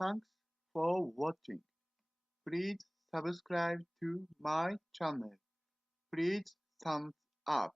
Thanks for watching. Please subscribe to my channel. Please thumbs up.